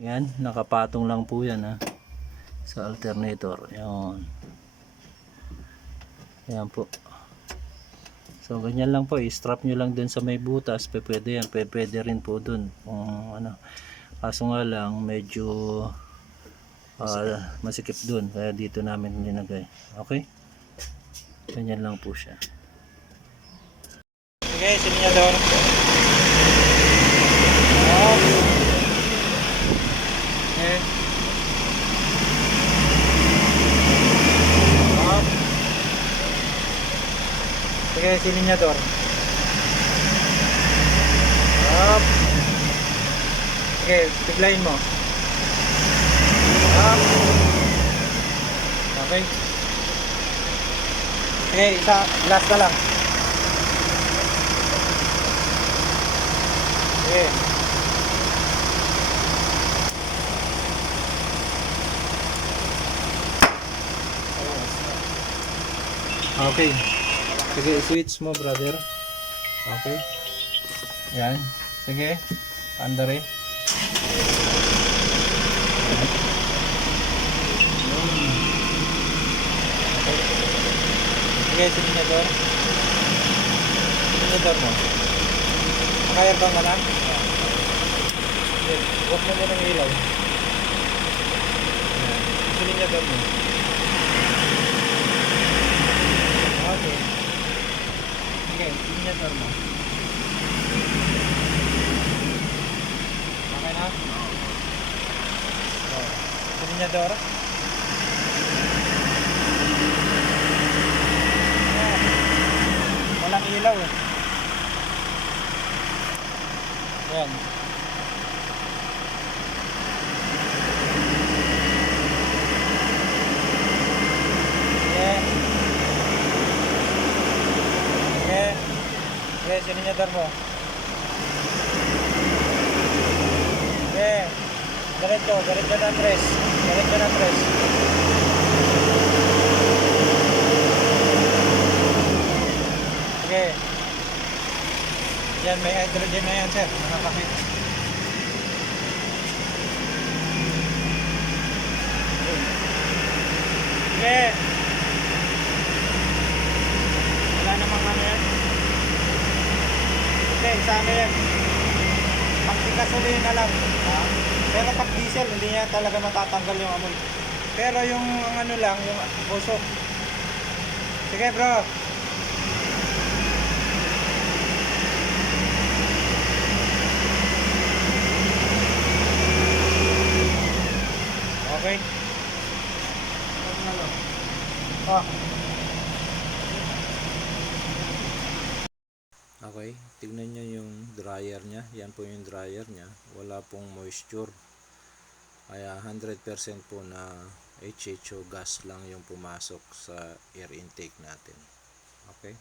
Yan, nakapatong lang po yan ha, sa alternator. Yan. Yan po. So ganyan lang po, i-strap nyo lang dun sa may butas, pwede yan, pwede rin po dun kung ano. Kaso nga lang medyo masikip dun, kaya dito namin linagay. Okay, ganyan lang po siya. Okay, sinyador. Okay. Sige, silinyador. Up. Sige, biglayin mo. Up. Okay. Sige, isa, last na lang. Sige. Okay. Sige, switch mo, brother. Okay. Yan. Sige. Andare. Okay. Sige, sinyador. Sinyador mo. Naka-aircon ka na? Sige. Huwag mo muna ng ilaw. Yan. Sinyador mo. Okay. Sige, sinyador mo. Okay na? Oh. Sinyador. Walang ilaw eh. Ayan. Okay. Okay. Okay, sininyador mo. Okay. Diretso na press. Diretso na press. Okay. Yan, may hydrogen na yan, sir. Nakakakita. Okay. Wala namang ano yan. Okay, sa ano yan. Pagkikasuli na lang. Pero pag diesel, hindi niya talaga matatanggal yung amoy. Pero yung ano lang, yung usok. Sige bro. Okay. Okay, tignan nyo yung dryer nya. Yan po yung dryer nya. Wala pong moisture. Kaya 100% po na HHO gas lang yung pumasok sa air intake natin. Okay.